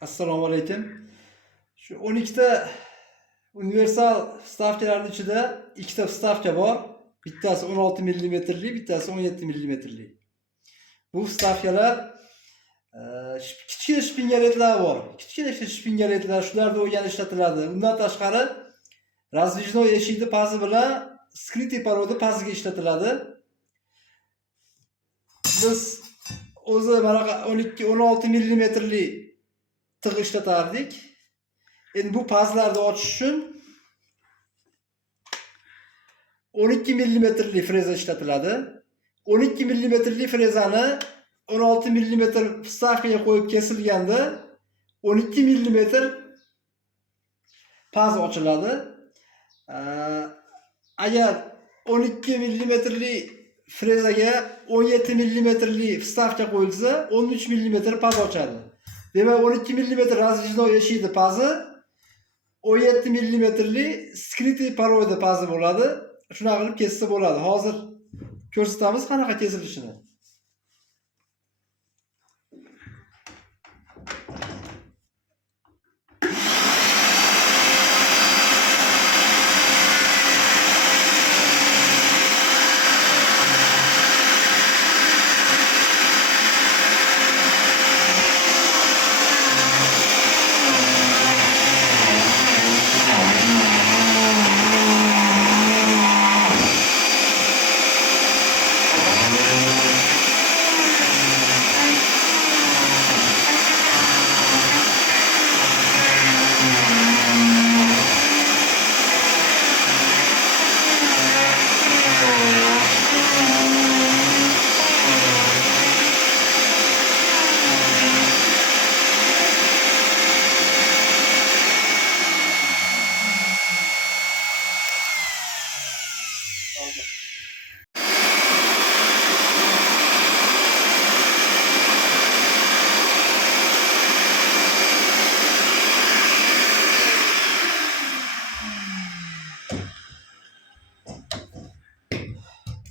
Assalomu alaykum. Shu 12 ta universal stavkalarning ichida ikkita stavka bor. Bittasi 16 millimetrli, bittasi 17 millimetrli. Bu stavkalar kichkina shpingaletlar bor. Kichkina shpingaletlar shularda o'ygan ishlatiladi. Undan tashqari razdvijnoy eshikni pazi bilan skrytый parodi paziga ishlatiladi. Biz o'zi mana 12-16 millimetrli tig' ishlatardik. Endi bu pazlarni ochish uchun 12 millimetrli freza ishlatiladi. 12 millimetrli frezani 16 millimetr stavkaga qo'yib kesilganda 12 millimetr paz ochiladi. Agar 12 millimetrli frezaga 17 millimetrli stavka qo'yilsa 13 millimetr paz ochadi. Demak 12 millimetr razdvijnoy eshikni pazi 17 millimetrli skrytый parodi pazi bo'ladi. Shunaqa qilib kessa bo'ladi. Hozir ko'rsatamiz qanaqa kesilishini.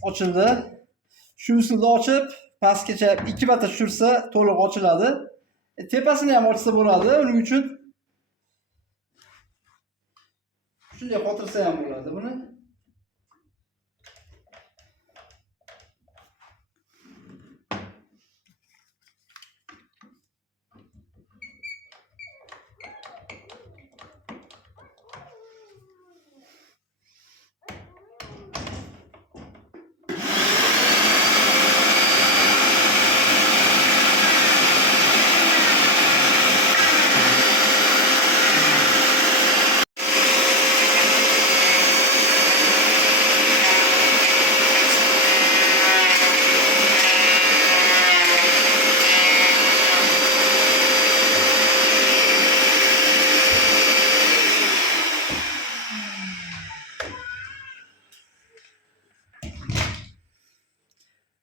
Ochildi. Shu usulda ochib, pastgacha 2 marta tushirsa to'liq ochiladi. Tepasini ham ochsa bo'ladi. Uning uchun shunday qotirsa ham bo'ladi buni.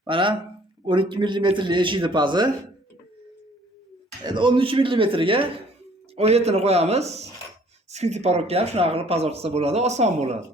Mana 12 millimetrli eshikni pazi. Endi 13 millimetrga 17 ni qo'yamiz. Skrytый parodga ham shunaqa qilib paz ochsa bo'ladi, oson bo'ladi.